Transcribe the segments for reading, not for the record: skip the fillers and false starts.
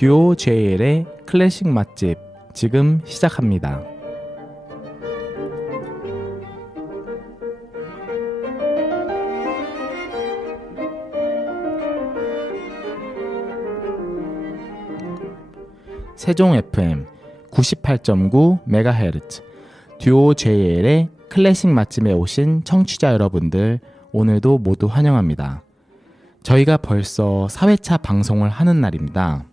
듀오 JL의 클래식 맛집 지금 시작합니다. 세종 FM 98.9MHz 듀오 JL의 클래식 맛집에 오신 청취자 여러분들, 오늘도 모두 환영합니다. 저희가 벌써 4회차 방송을 하는 날입니다.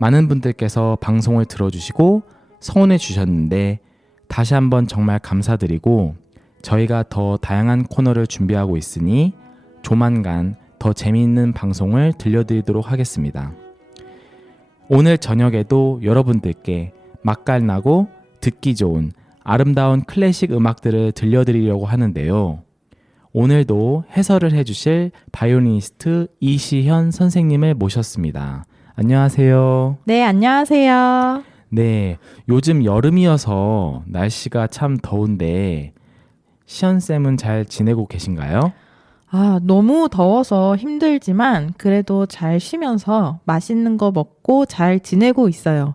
많은 분들께서 방송을 들어주시고 성원해 주셨는데 다시 한번 정말 감사드리고, 저희가 더 다양한 코너를 준비하고 있으니 조만간 더 재미있는 방송을 들려드리도록 하겠습니다. 오늘 저녁에도 여러분들께 맛깔나고 듣기 좋은 아름다운 클래식 음악들을 들려드리려고 하는데요. 오늘도 해설을 해주실 바이올리니스트 이시현 선생님을 모셨습니다. 안녕하세요. 네, 안녕하세요. 네, 요즘 여름이어서 날씨가 참 더운데 시현쌤은 잘 지내고 계신가요? 너무 더워서 힘들지만 그래도 잘 쉬면서 맛있는 거 먹고 잘 지내고 있어요.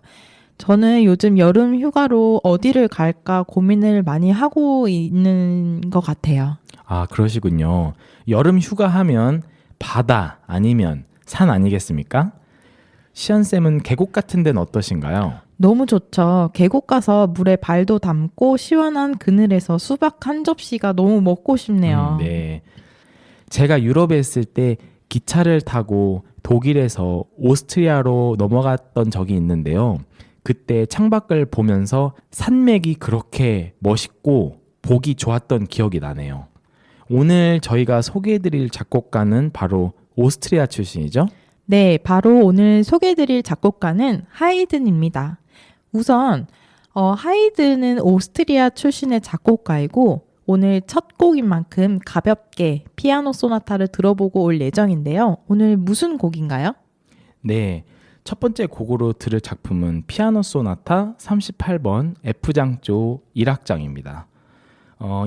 저는 요즘 여름 휴가로 어디를 갈까 고민을 많이 하고 있는 것 같아요. 그러시군요. 여름 휴가 하면 바다 아니면 산 아니겠습니까? 시현쌤은 계곡 같은 데는 어떠신가요? 너무 좋죠. 계곡 가서 물에 발도 담고 시원한 그늘에서 수박 한 접시가 너무 먹고 싶네요. 네. 제가 유럽에 있을 때 기차를 타고 독일에서 오스트리아로 넘어갔던 적이 있는데요. 그때 창밖을 보면서 산맥이 그렇게 멋있고 보기 좋았던 기억이 나네요. 오늘 저희가 소개해드릴 작곡가는 바로 오스트리아 출신이죠? 네, 바로 오늘 소개해드릴 작곡가는 하이든입니다. 우선 하이든은 오스트리아 출신의 작곡가이고 오늘 첫 곡인 만큼 가볍게 피아노 소나타를 들어보고 올 예정인데요. 오늘 무슨 곡인가요? 네, 첫 번째 곡으로 들을 작품은 피아노 소나타 38번 F장조 1악장입니다.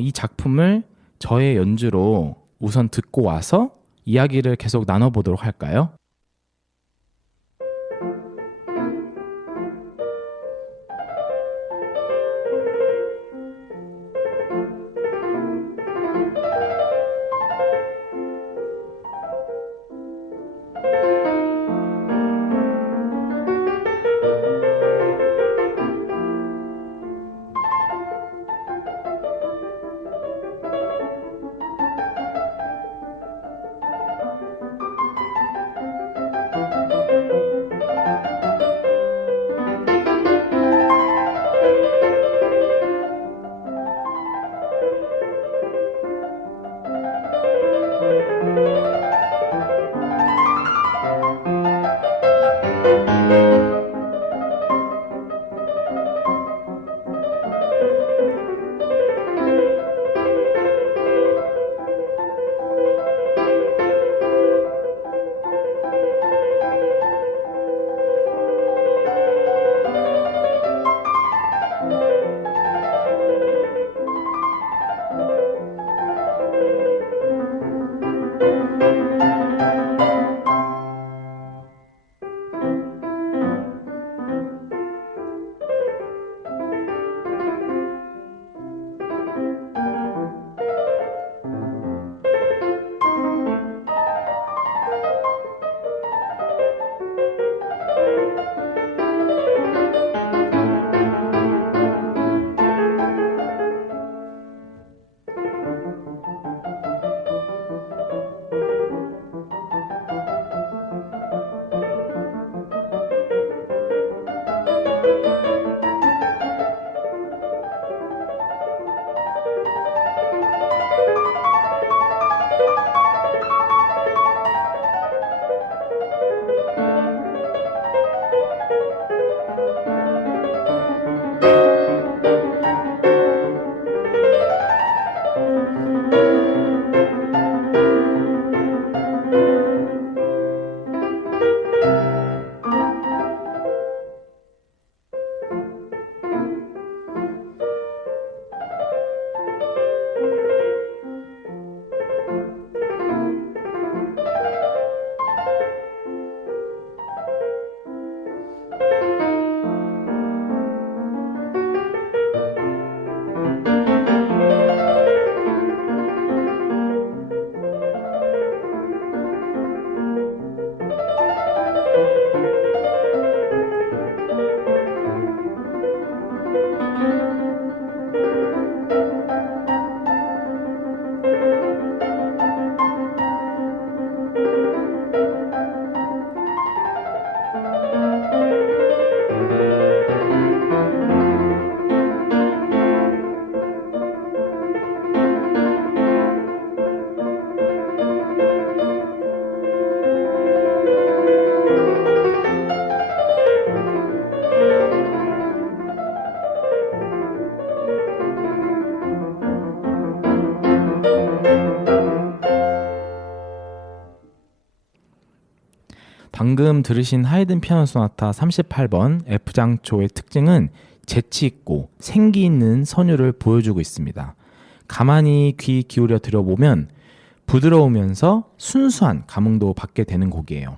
이 작품을 저의 연주로 우선 듣고 와서 이야기를 계속 나눠보도록 할까요? 방금 들으신 하이든 피아노 소나타 38번 F장초의 특징은 재치 있고 생기 있는 선율을 보여주고 있습니다. 가만히 귀 기울여 들어보면 부드러우면서 순수한 감흥도 받게 되는 곡이에요.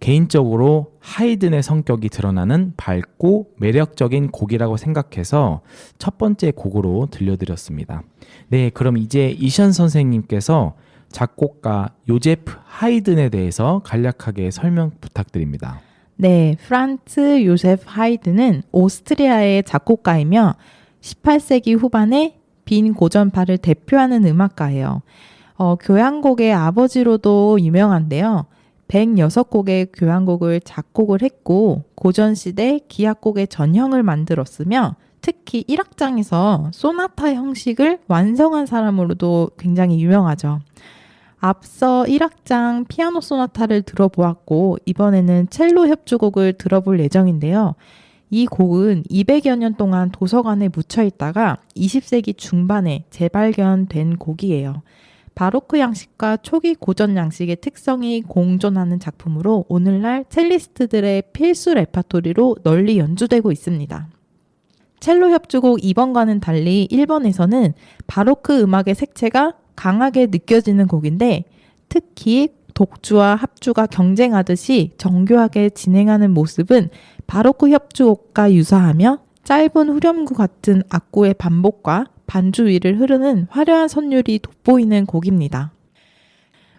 개인적으로 하이든의 성격이 드러나는 밝고 매력적인 곡이라고 생각해서 첫 번째 곡으로 들려드렸습니다. 네, 그럼 이제 이션 선생님께서 작곡가 요제프 하이든에 대해서 간략하게 설명 부탁드립니다. 네, 프란츠 요세프 하이든은 오스트리아의 작곡가이며 18세기 후반에 빈 고전파를 대표하는 음악가예요. 교향곡의 아버지로도 유명한데요. 106곡의 교향곡을 작곡을 했고 고전시대 기악곡의 전형을 만들었으며 특히 1악장에서 소나타 형식을 완성한 사람으로도 굉장히 유명하죠. 앞서 1악장 피아노 소나타를 들어보았고 이번에는 첼로 협주곡을 들어볼 예정인데요. 이 곡은 200여 년 동안 도서관에 묻혀 있다가 20세기 중반에 재발견된 곡이에요. 바로크 양식과 초기 고전 양식의 특성이 공존하는 작품으로 오늘날 첼리스트들의 필수 레파토리로 널리 연주되고 있습니다. 첼로 협주곡 2번과는 달리 1번에서는 바로크 음악의 색채가 강하게 느껴지는 곡인데 특히 독주와 합주가 경쟁하듯이 정교하게 진행하는 모습은 바로크 협주곡과 유사하며 짧은 후렴구 같은 악구의 반복과 반주 위를 흐르는 화려한 선율이 돋보이는 곡입니다.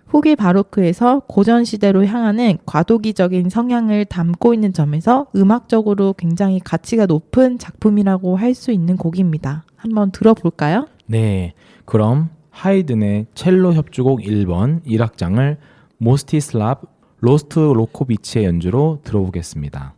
후기 바로크에서 고전 시대로 향하는 과도기적인 성향을 담고 있는 점에서 음악적으로 굉장히 가치가 높은 작품이라고 할 수 있는 곡입니다. 한번 들어볼까요? 네, 그럼 하이든의 첼로 협주곡 1번 1악장을 모스티슬랍 로스트 로코비치의 연주로 들어보겠습니다.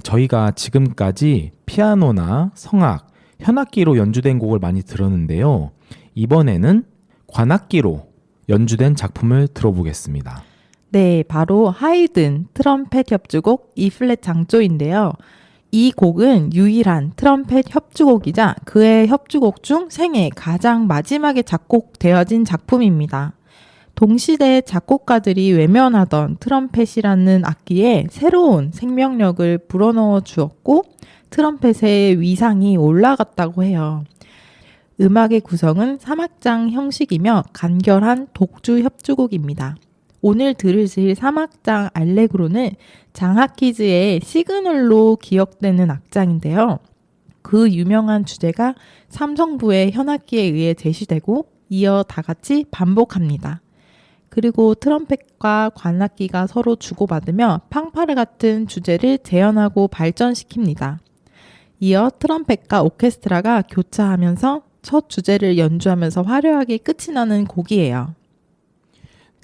네, 저희가 지금까지 피아노나 성악, 현악기로 연주된 곡을 많이 들었는데요. 이번에는 관악기로 연주된 작품을 들어보겠습니다. 네, 바로 하이든 트럼펫 협주곡 E플랫 장조인데요. 이 곡은 유일한 트럼펫 협주곡이자 그의 협주곡 중 생애 가장 마지막에 작곡되어진 작품입니다. 동시대 작곡가들이 외면하던 트럼펫이라는 악기에 새로운 생명력을 불어넣어 주었고 트럼펫의 위상이 올라갔다고 해요. 음악의 구성은 3악장 형식이며 간결한 독주 협주곡입니다. 오늘 들으실 3악장 알레그로는 장하키즈의 시그널로 기억되는 악장인데요. 그 유명한 주제가 삼성부의 현악기에 의해 제시되고 이어 다 같이 반복합니다. 그리고 트럼펫과 관악기가 서로 주고받으며 팡파르 같은 주제를 재현하고 발전시킵니다. 이어 트럼펫과 오케스트라가 교차하면서 첫 주제를 연주하면서 화려하게 끝이 나는 곡이에요.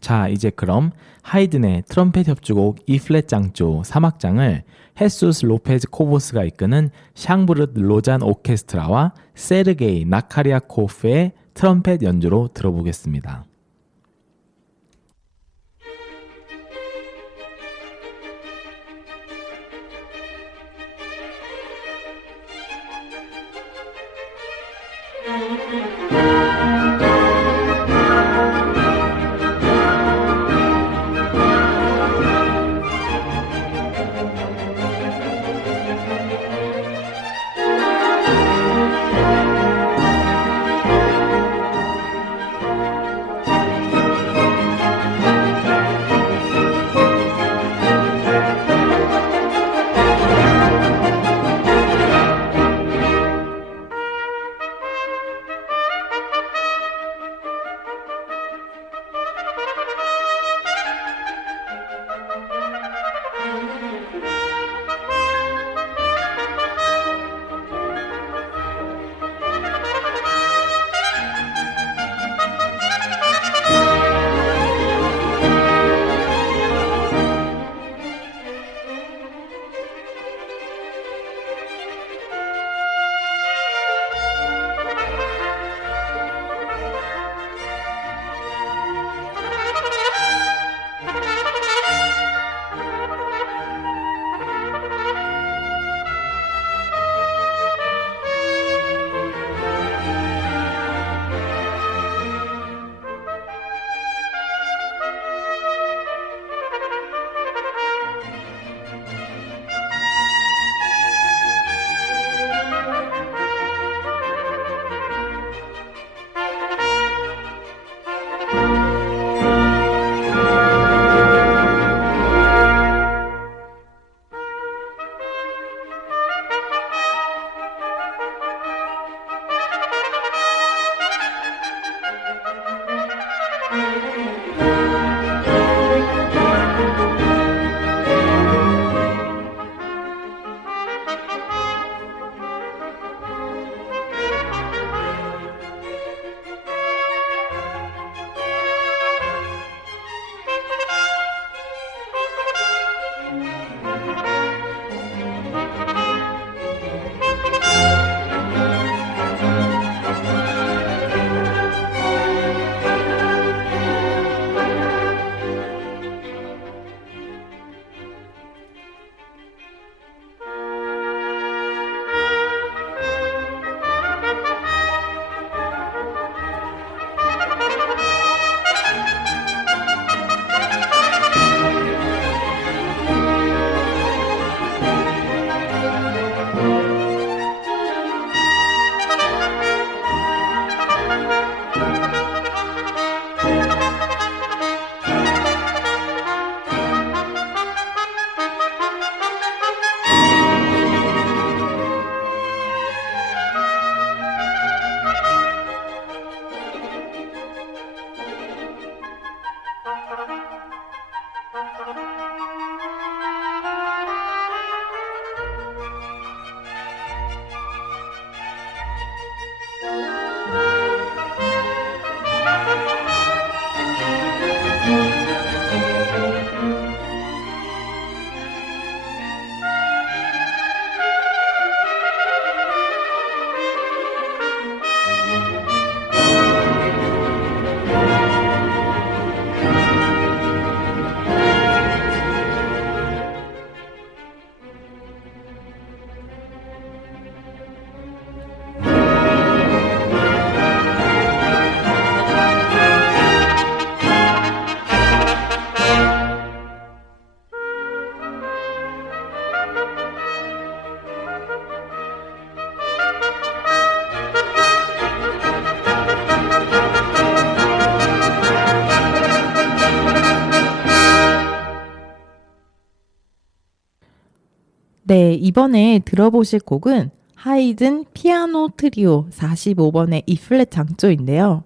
자, 이제 그럼 하이든의 트럼펫 협주곡 E플랫 장조 3악장을 헤수스 로페즈 코보스가 이끄는 샹브르트 로잔 오케스트라와 세르게이 나카리아코프의 트럼펫 연주로 들어보겠습니다. 네, 이번에 들어보실 곡은 하이든 피아노 트리오 45번의 E플랫 장조인데요.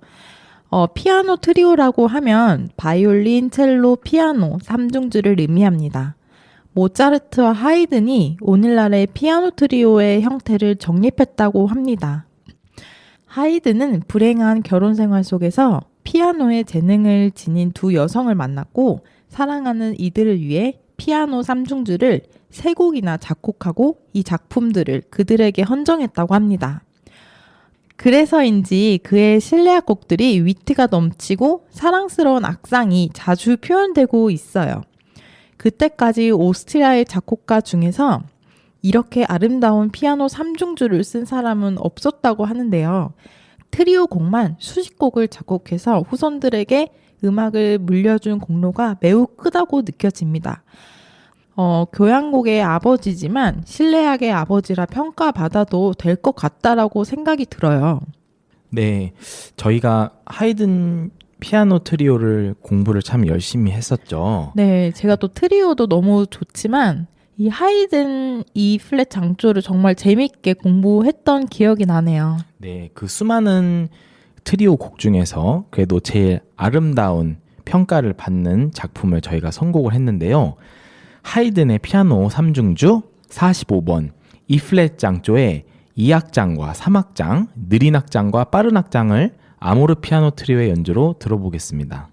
피아노 트리오라고 하면 바이올린, 첼로, 피아노 3중주를 의미합니다. 모차르트와 하이든이 오늘날의 피아노 트리오의 형태를 정립했다고 합니다. 하이든은 불행한 결혼 생활 속에서 피아노의 재능을 지닌 두 여성을 만났고 사랑하는 이들을 위해 피아노 3중주를 3곡이나 작곡하고 이 작품들을 그들에게 헌정했다고 합니다. 그래서인지 그의 실내악 곡들이 위트가 넘치고 사랑스러운 악상이 자주 표현되고 있어요. 그때까지 오스트리아의 작곡가 중에서 이렇게 아름다운 피아노 3중주를 쓴 사람은 없었다고 하는데요. 트리오 곡만 수십 곡을 작곡해서 후손들에게 음악을 물려준 공로가 매우 크다고 느껴집니다. 교향곡의 아버지지만 실내악의 아버지라 평가받아도 될 것 같다라고 생각이 들어요. 네, 저희가 하이든 피아노 트리오를 공부를 참 열심히 했었죠. 네, 제가 또 트리오도 너무 좋지만 이 하이든 E 플랫 장조를 정말 재밌게 공부했던 기억이 나네요. 네, 그 수많은 트리오 곡 중에서 그래도 제일 아름다운 평가를 받는 작품을 저희가 선곡을 했는데요. 하이든의 피아노 3중주 45번 E플랫 장조의 2악장과 3악장, 느린 악장과 빠른 악장을 아모르 피아노 트리오의 연주로 들어보겠습니다.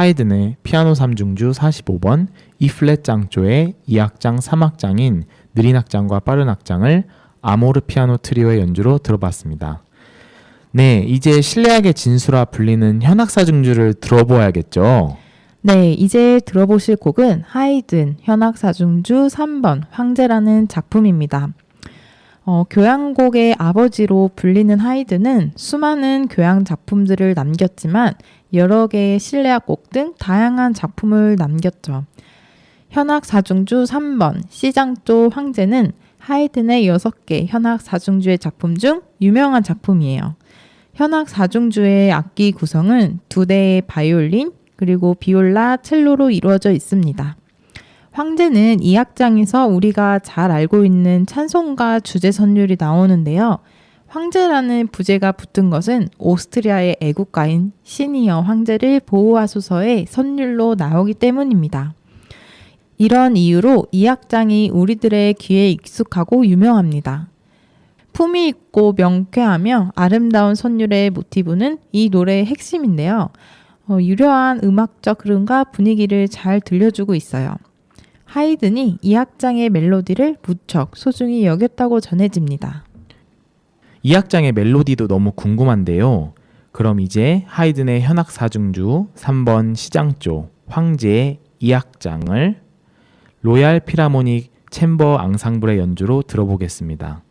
하이든의 피아노 3중주 45번 E플랫 장조의 2악장 3악장인 느린 악장과 빠른 악장을 아모르 피아노 트리오의 연주로 들어봤습니다. 네, 이제 실내악의 진수라 불리는 현악사중주를 들어보아야겠죠. 네, 이제 들어보실 곡은 하이든 현악사중주 3번 황제라는 작품입니다. 교향곡의 아버지로 불리는 하이든은 수많은 교향 작품들을 남겼지만 여러 개의 실내악곡 등 다양한 작품을 남겼죠. 현악사중주 3번 C장조 황제는 하이든의 6개 현악사중주의 작품 중 유명한 작품이에요. 현악사중주의 악기 구성은 2대의 바이올린 그리고 비올라, 첼로로 이루어져 있습니다. 황제는 이 악장에서 우리가 잘 알고 있는 찬송가 주제 선율이 나오는데요. 황제라는 부제가 붙은 것은 오스트리아의 애국가인 시니어 황제를 보호하소서의 선율로 나오기 때문입니다. 이런 이유로 이 악장이 우리들의 귀에 익숙하고 유명합니다. 품위 있고 명쾌하며 아름다운 선율의 모티브는 이 노래의 핵심인데요. 유려한 음악적 흐름과 분위기를 잘 들려주고 있어요. 하이든이 이 악장의 멜로디를 무척 소중히 여겼다고 전해집니다. 이 악장의 멜로디도 너무 궁금한데요. 그럼 이제 하이든의 현악사중주 3번 C장조 황제의 이 악장을 로얄 필하모닉 챔버 앙상블의 연주로 들어보겠습니다.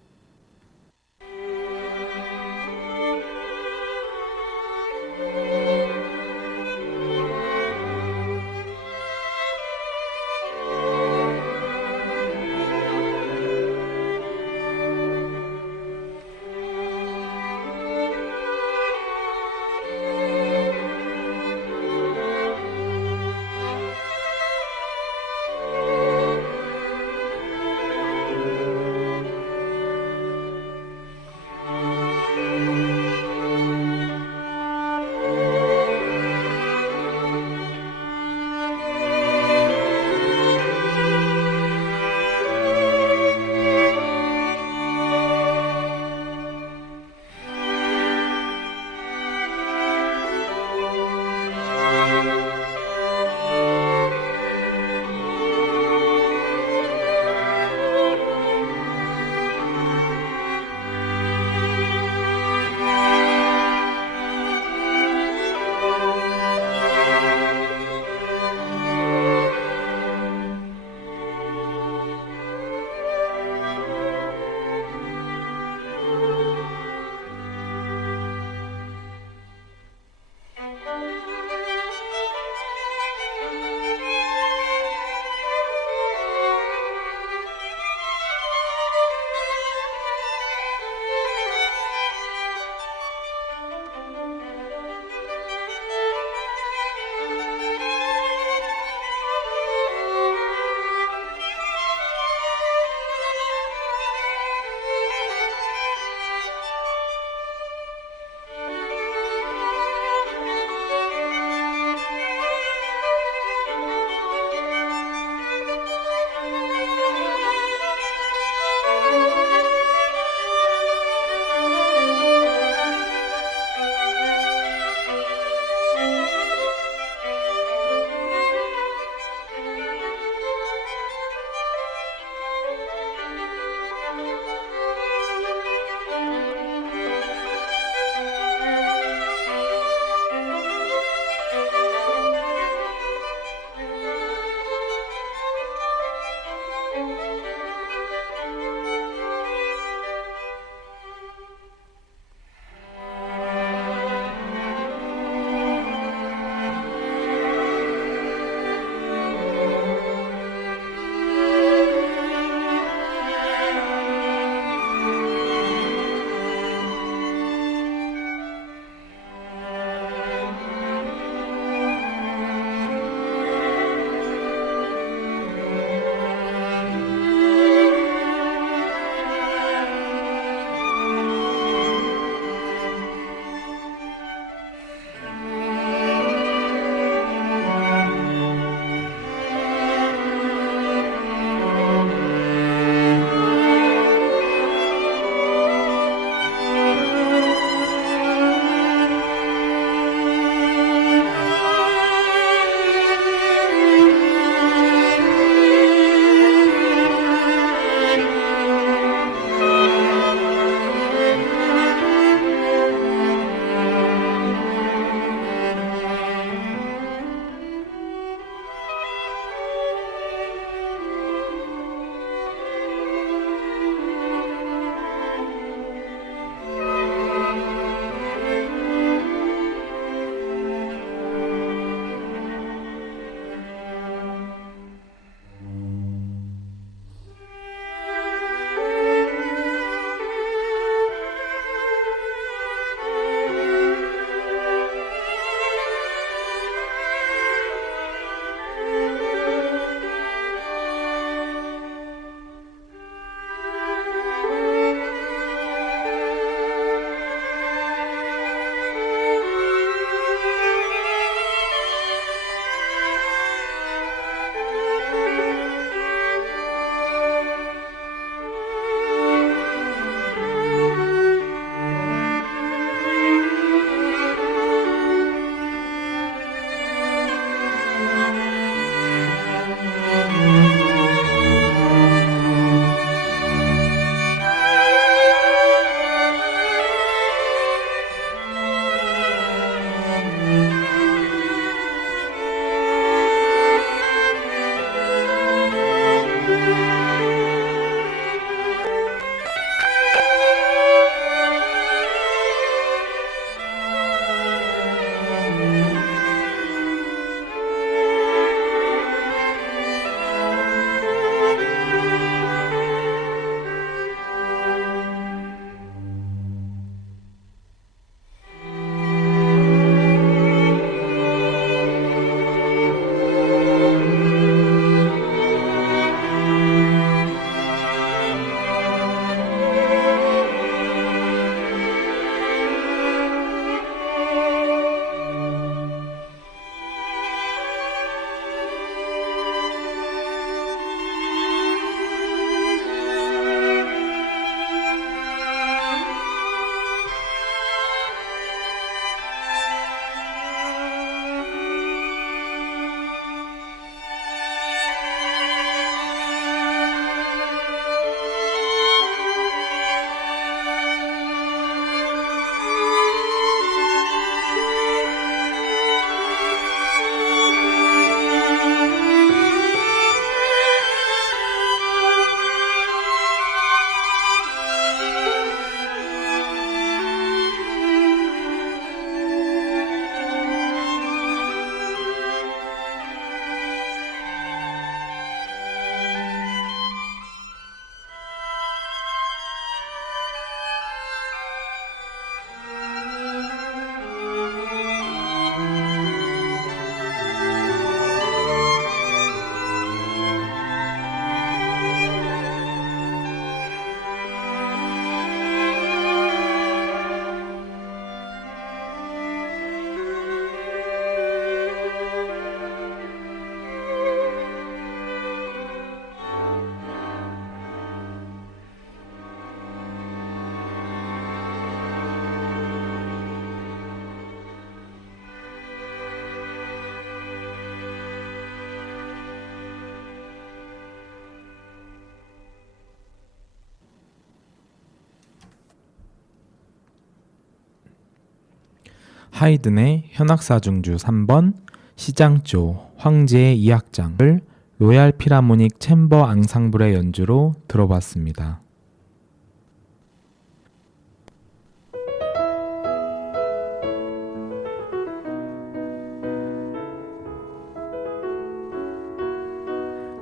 하이든의 현악사중주 3번, 시장조 황제의 2악장을 로얄 피라모닉 챔버 앙상블의 연주로 들어봤습니다.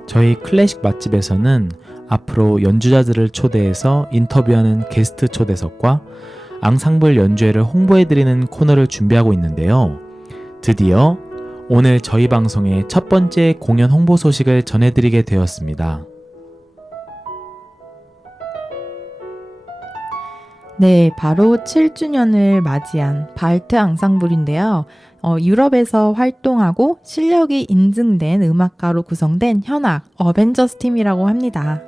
저희 클래식 맛집에서는 앞으로 연주자들을 초대해서 인터뷰하는 게스트 초대석과 앙상블 연주회를 홍보해드리는 코너를 준비하고 있는데요. 드디어 오늘 저희 방송의 첫 번째 공연 홍보 소식을 전해드리게 되었습니다. 네, 바로 7주년을 맞이한 발트 앙상블인데요. 유럽에서 활동하고 실력이 인증된 음악가로 구성된 현악 어벤져스 팀이라고 합니다.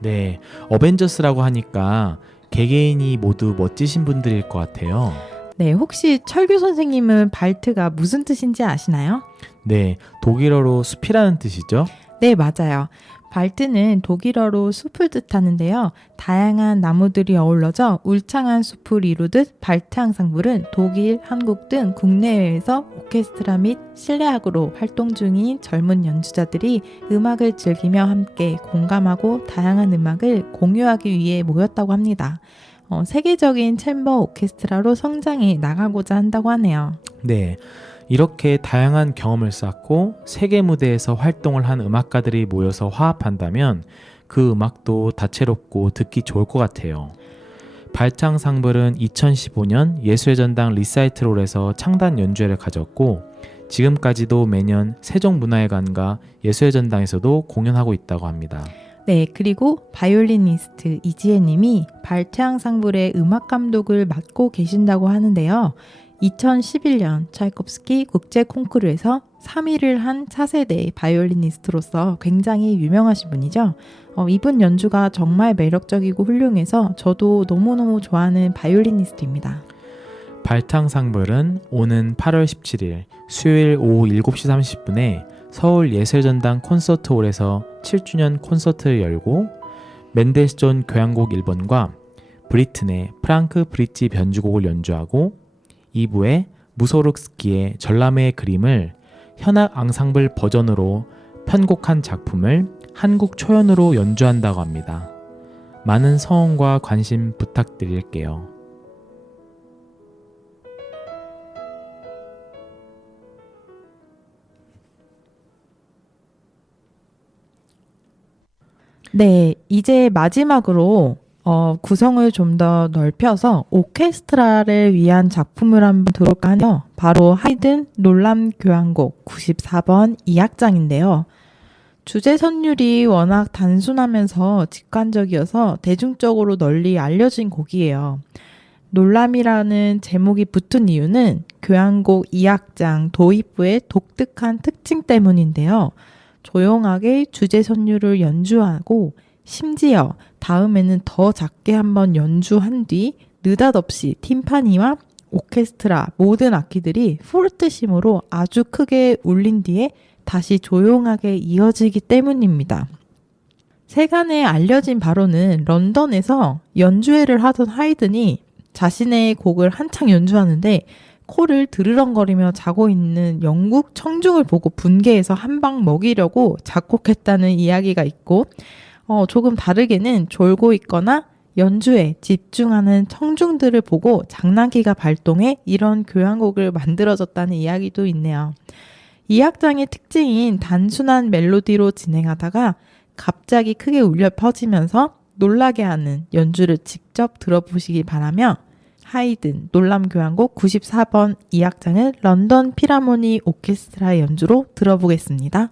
네, 어벤져스라고 하니까 개개인이 모두 멋지신 분들일 것 같아요. 네, 혹시 철규 선생님은 발트가 무슨 뜻인지 아시나요? 네, 독일어로 숲이라는 뜻이죠. 네, 맞아요. 발트는 독일어로 숲을 뜻하는데요. 다양한 나무들이 어우러져 울창한 숲을 이루듯 발트 앙상블은 독일, 한국 등 국내외에서 오케스트라 및 실내악으로 활동 중인 젊은 연주자들이 음악을 즐기며 함께 공감하고 다양한 음악을 공유하기 위해 모였다고 합니다. 세계적인 챔버 오케스트라로 성장해 나가고자 한다고 하네요. 네, 이렇게 다양한 경험을 쌓고 세계 무대에서 활동을 한 음악가들이 모여서 화합한다면 그 음악도 다채롭고 듣기 좋을 것 같아요. 발트 앙상블은 2015년 예술의 전당 리사이트홀에서 창단 연주회를 가졌고 지금까지도 매년 세종문화회관과 예술의 전당에서도 공연하고 있다고 합니다. 네, 그리고 바이올리니스트 이지혜 님이 발트 앙상블의 음악 감독을 맡고 계신다고 하는데요. 2011년 차이콥스키 국제 콩쿠르에서 3위를 한 차세대 바이올리니스트로서 굉장히 유명하신 분이죠. 이분 연주가 정말 매력적이고 훌륭해서 저도 너무너무 좋아하는 바이올리니스트입니다. 발트 앙상블은 오는 8월 17일 수요일 오후 7시 30분에 서울 예술전당 콘서트홀에서 7주년 콘서트를 열고 멘델스존 교향곡 1번과 브리튼의 프랑크 브릿지 변주곡을 연주하고 2부에 무소르스키의 전람회의 그림을 현악 앙상블 버전으로 편곡한 작품을 한국 초연으로 연주한다고 합니다. 많은 성원과 관심 부탁드릴게요. 네, 이제 마지막으로 구성을 좀 더 넓혀서 오케스트라를 위한 작품을 한번 들어볼까 하네요. 바로 하이든 놀람 교향곡 94번 2악장인데요. 주제 선율이 워낙 단순하면서 직관적이어서 대중적으로 널리 알려진 곡이에요. 놀람이라는 제목이 붙은 이유는 교향곡 2악장 도입부의 독특한 특징 때문인데요. 조용하게 주제 선율을 연주하고 심지어 다음에는 더 작게 한번 연주한 뒤 느닷없이 팀파니와 오케스트라 모든 악기들이 포르테시모로 아주 크게 울린 뒤에 다시 조용하게 이어지기 때문입니다. 세간에 알려진 바로는 런던에서 연주회를 하던 하이든이 자신의 곡을 한창 연주하는데 코를 드르렁거리며 자고 있는 영국 청중을 보고 분개해서 한 방 먹이려고 작곡했다는 이야기가 있고 조금 다르게는 졸고 있거나 연주에 집중하는 청중들을 보고 장난기가 발동해 이런 교향곡을 만들어졌다는 이야기도 있네요. 이 악장의 특징인 단순한 멜로디로 진행하다가 갑자기 크게 울려 퍼지면서 놀라게 하는 연주를 직접 들어보시기 바라며 하이든 놀람 교향곡 94번 2악장을 런던 필하모니 오케스트라 연주로 들어보겠습니다.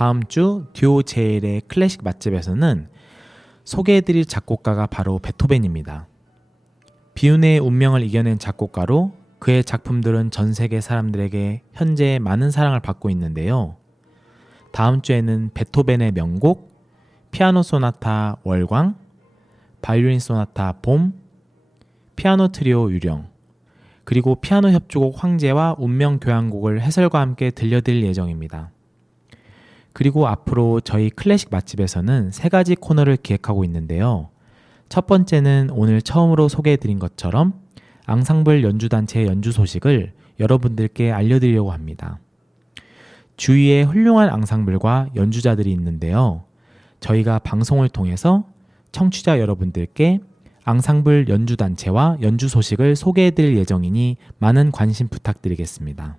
다음 주 듀오 제일의 클래식 맛집에서는 소개해드릴 작곡가가 바로 베토벤입니다. 비운의 운명을 이겨낸 작곡가로 그의 작품들은 전 세계 사람들에게 현재 많은 사랑을 받고 있는데요. 다음 주에는 베토벤의 명곡, 피아노 소나타 월광, 바이올린 소나타 봄, 피아노 트리오 유령, 그리고 피아노 협주곡 황제와 운명 교향곡을 해설과 함께 들려드릴 예정입니다. 그리고 앞으로 저희 클래식 맛집에서는 3가지 코너를 기획하고 있는데요. 첫 번째는 오늘 처음으로 소개해드린 것처럼 앙상블 연주단체의 연주 소식을 여러분들께 알려드리려고 합니다. 주위에 훌륭한 앙상블과 연주자들이 있는데요. 저희가 방송을 통해서 청취자 여러분들께 앙상블 연주단체와 연주 소식을 소개해드릴 예정이니 많은 관심 부탁드리겠습니다.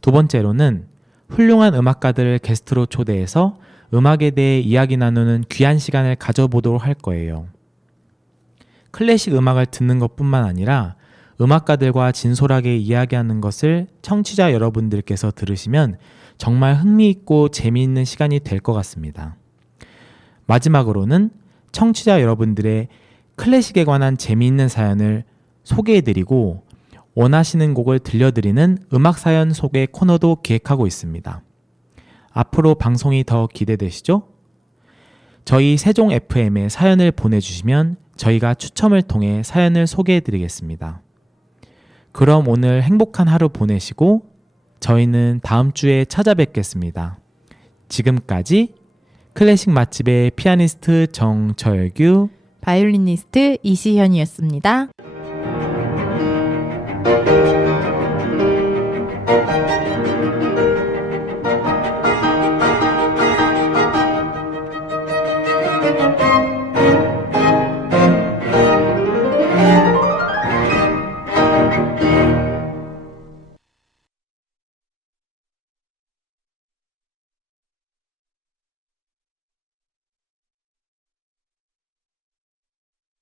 두 번째로는 훌륭한 음악가들을 게스트로 초대해서 음악에 대해 이야기 나누는 귀한 시간을 가져보도록 할 거예요. 클래식 음악을 듣는 것뿐만 아니라 음악가들과 진솔하게 이야기하는 것을 청취자 여러분들께서 들으시면 정말 흥미있고 재미있는 시간이 될 것 같습니다. 마지막으로는 청취자 여러분들의 클래식에 관한 재미있는 사연을 소개해드리고 원하시는 곡을 들려드리는 음악사연 소개 코너도 기획하고 있습니다. 앞으로 방송이 더 기대되시죠? 저희 세종 FM에 사연을 보내주시면 저희가 추첨을 통해 사연을 소개해드리겠습니다. 그럼 오늘 행복한 하루 보내시고 저희는 다음 주에 찾아뵙겠습니다. 지금까지 클래식 맛집의 피아니스트 정철규, 바이올리니스트 이시현이었습니다.